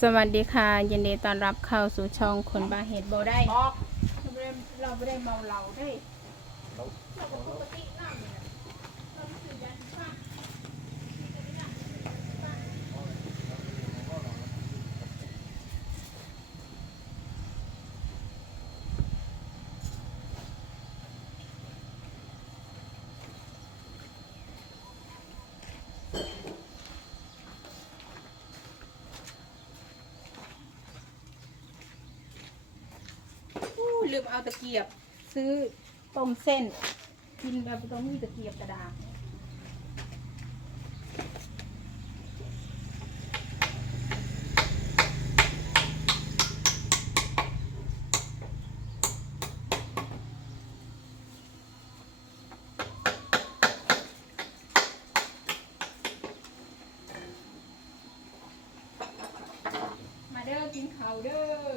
สวัสดีค่ะยินดีต้อนรับเข้าสู่ช่องคนบาเห็ดโบได้เราไม่ได้เราไม่ได้เมาเราได้อู้ ลืมเอาตะเกียบ ซื้อต้มเส้น กินแบบต้องมีตะเกียบกระดาษมาเด้อกินข้าวเด้อ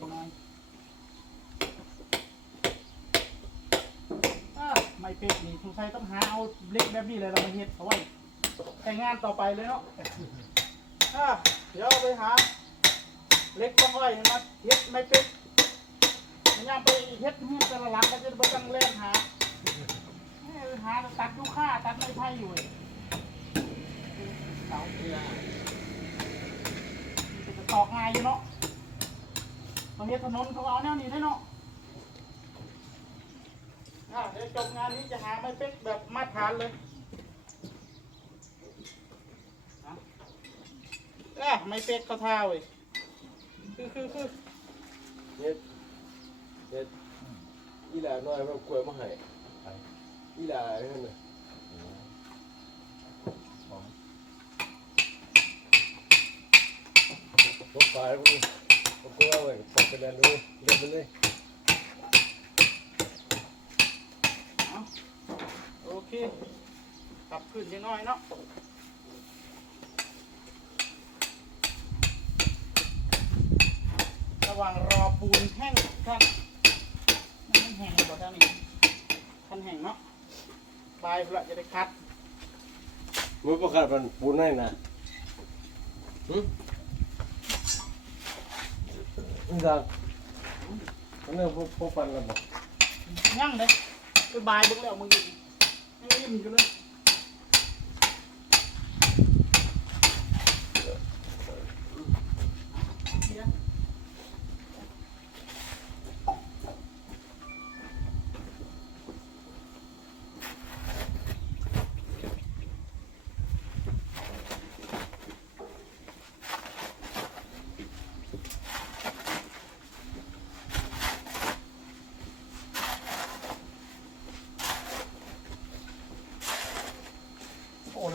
นะขัดเอาจังหน่อยอะไม่เป็ดนี่สงสัยต้องหาเอาเล็กแบบนี้เลยเรามาเฮ็ดเอาไว้แต่งงานต่อไปเลยเนาะอะเดี๋ยวไปหา เล็กต้องอ้อยมาเฮ็ดไม่เป็ดมันยังไปเฮ็ดเฮือนแต่ละหลังก็จะบ่ต้งเล่นหาเอ้ยหาตัดดูค่าตัดไม้ไผ่อยู่เว้ยเสาเสือจะตอกง่ายอยู่เนาะ ตรงนี้ถนนเขาเอาแนวนี้ได้เนาะอะเดี๋ยวจบงานนี้จะหาไม้เป๊กแบบมาตรฐานเลยนะเอ๊ะไม้เป๊กเขาท่าเว้ยคือคือคือเฮ็ดเฮ็ดอีหลาน้อยมันกล้วยมาให้อีหลาเพิ่นน่ะรถไฟมัน มันก็เอาไว้ปอกไปแล้วเลยเล่นไปเลยเอาโอเคกลับขึ้นยังน้อยเนาะระหว่างรอปูนแห้งท่านมันแห้งบ่ท่านนี่ท่านแห้งเนาะบายเพื่อจะได้คัดมันบ่ขาดมันปูนให้นะ หึนี่ดังอันนี้ยพวกปันกันบ่ยั่งเลยไปบายเบึงแล้วมึงอยู่ยังยิ้มอยู่เลย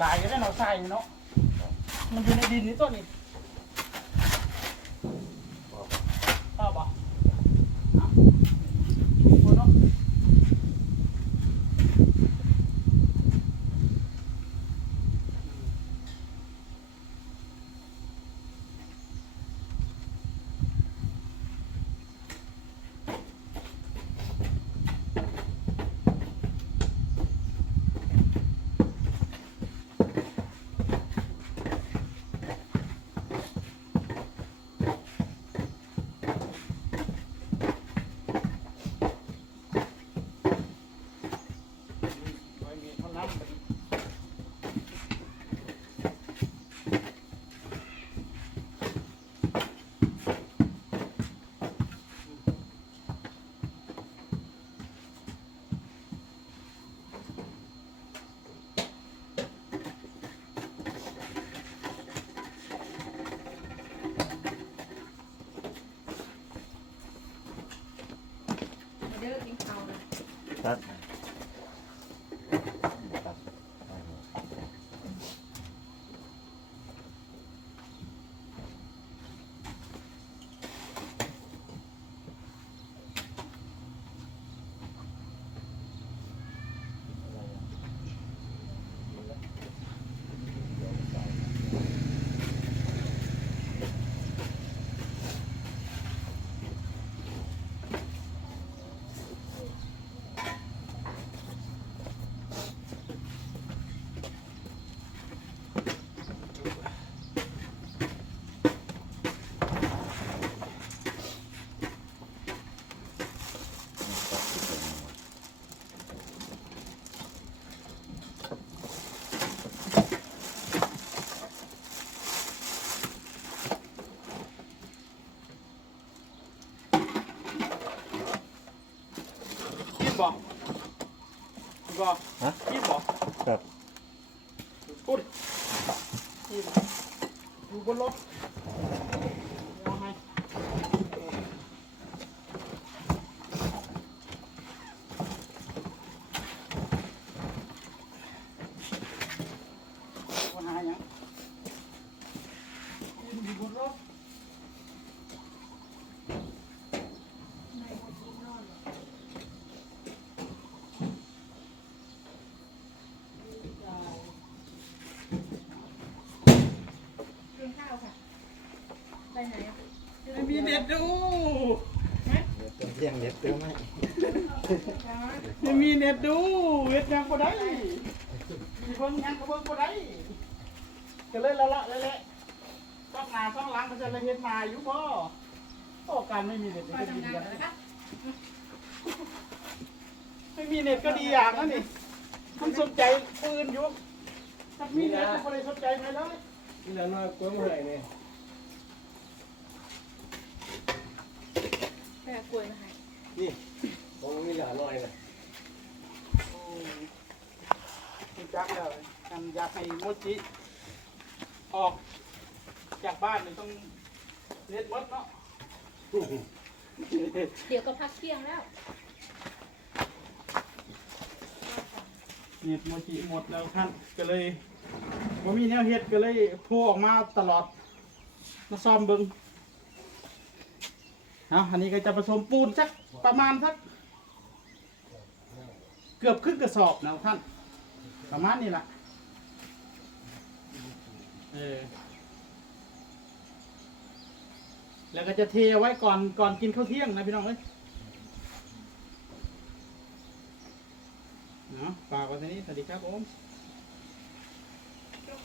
ลายก็ได้เนาใส่เนาะมันอยู่ในดินนี่ต้นนี้ บ่ฮะกินบ่ครับพูดกินอยู่บนรถเอาให้ปัญหาหยังกินอยู่บนรถ กินข้าว ค่ะไปไหนอะไม่มีเน็ตดูเลี้ยงเด็ดตื้อไหมไม่มีเน็ตดูเฮ็ดหยังบ่ได้มีเบิ่งหยังก็เบิ่งบ่ได้ก็เลยละละเลยแหละต้องหน้าต้องหลังก็จะเลยเฮ็ดมาอยู่บ่โอ้การไม่มีเน็ตไปนี่ก็ดีทำงานอย่างเหรอนะคะไม่มีเน็ตก็ดีอย่างนั้นนี่มันสนใจปืนอยู่ถ้ามีเน็ตก็บ่ได้สนใจใครเลย อีหลาน้อยกล้วยมาให้เนี่ยแม่กล้วยมาให้นี่ของอีหลาน้อยน่ะโอ้ยจักแล้วกันอยากให้โมจิ ออก จากบ้านนี่ต้องเฮ็ดหมดเนาะเดี๋ยวก็พักเที่ยงแล้ว เน็ตโมจิหมดแล้วท่านก็เลย ว่มีแนวเฮ็ดก็เลยโทรออกมาตลอด มาซ่อมเบิงเอาอันนี้ก็จะผสมปูนสักประมาณสัก เกือบครึ่งกระสอบนะท่าน ประมาณนี้แหละเออแล้วก็จะเทไว้ก่อนก่อนกินข้าวเที่ยงนะพี่น้องเอ้ยเนาะฝากไว้ทีนี้สวัสดีครับผม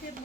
ยก